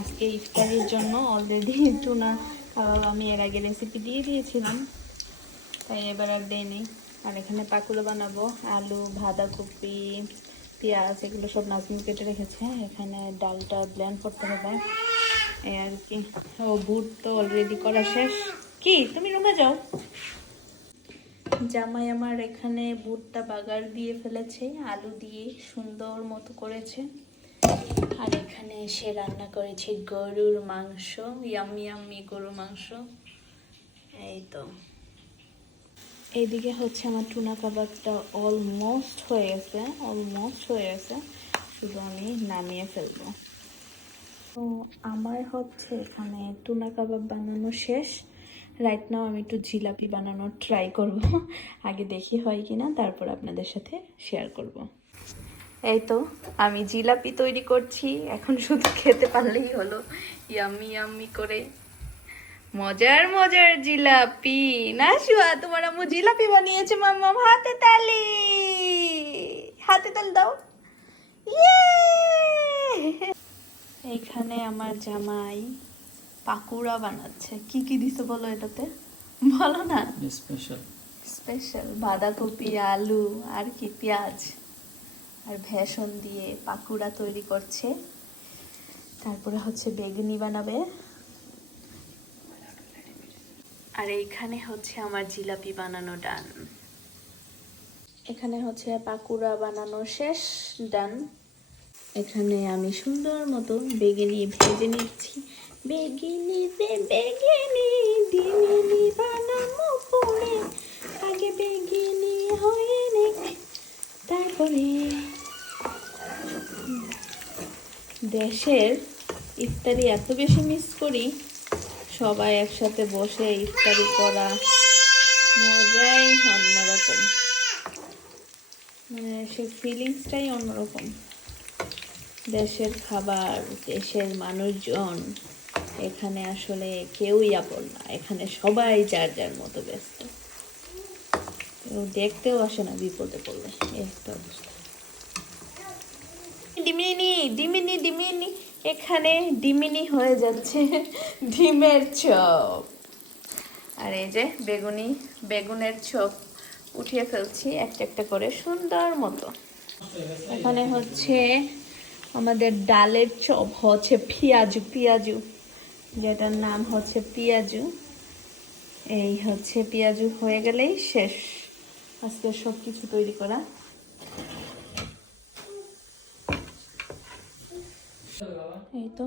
আজকে ইফতারির জন্য অলরেডি টুনা কাবাব আমি এর আগে রেসিপি দিয়ে দিয়েছিলাম, তাই এবার আর দেয়নি। আর এখানে পাকুড়া বানাবো, আলু, বাঁধাকপি, পেঁয়াজ এগুলো সব নাজমুল কেটে রেখেছে। এখানে ডালটা ব্লেন্ড করতে হবে এই আর কি। ও বুট তো অলরেডি করা শেষ। কি তুমি রুমে যাও। জামাই আমার এখানে বুটটা বাগার দিয়ে ফেলেছে, আলু দিয়ে সুন্দর মতো করেছে। আর এখানে এসে রান্না করেছে গরুর মাংস, ইয়াম্মি ইয়াম্মি গরুর মাংস। এই তো এইদিকে হচ্ছে আমার টুনা কাবাবটা অলমোস্ট হয়ে গেছে, শুধু আমি নামিয়ে ফেলবো। তো আমার হচ্ছে এখানে টুনা কাবাব বানানো শেষ। রাইট নাও আমি একটু জিলাপি বানানোর ট্রাই করব, আগে দেখি হয় কিনা, তারপর আপনাদের সাথে শেয়ার করব। এই তো আমি জিলাপি তৈরি করছি, এখন শুধু খেতে পারলেই হলো। ইয়াম্মি ইয়াম্মি করে মজার মজার জিলাপি। না শুয়া, তোমার আম্মু জিলাপি বানিয়েছে। মাম্মাম হাতে তালি, হাতে তালি দাও। ইয়ে! এইখানে আমার জামাই পাকুড়া বানাচ্ছে। কি কি দিছে বলো এটাতে, বলো না। স্পেশাল বাঁধাকপি, আলু আর কি পেঁয়াজ আর ভেষণ দিয়ে পাকুড়া তৈরি করছে। তারপরে হচ্ছে বেগুনি বানাবে। আর এইখানে হচ্ছে আমার জিলাপি বানানো ডান। এখানে হচ্ছে পাকুড়া বানানো শেষ, ডান। এখানে আমি সুন্দর মতো বেগুনি ভেজে নিচ্ছি। বেগুনি রে বেগুনি, ডিমিনি বানাবো পরে, আগে বেগুনি হয়ে নিক তারপরে। দেশের ইফতারি এত বেশি মিস করি, সবাই একসাথে বসে ইফতারি করা মজাই অন্যরকম, মানে সে ফিলিংসটাই অন্যরকম। দেশের খাবার, দেশের মানুষজন, এখানে আসলে কেউই আপন না, এখানে সবাই যার যার মতো ব্যস্ত, কেউ দেখতেও আসে না বিপদে পড়লে, এই একটা অবস্থা। ডিমিনি ডিমিনি ডিমিনি, এখানে ডিমিনি হয়ে যাচ্ছে ডিমের চপ। আর এই যে বেগুনের চপ উঠিয়ে ফেলছি একটা একটা করে সুন্দর মতো। এখানে হচ্ছে আমাদের ডালের চপ হচ্ছে পেঁয়াজু, যেটার নাম হচ্ছে পেঁয়াজু। এই হচ্ছে পেঁয়াজু হয়ে গেলেই শেষ আজকে সব কিছু তৈরি করা। এই তো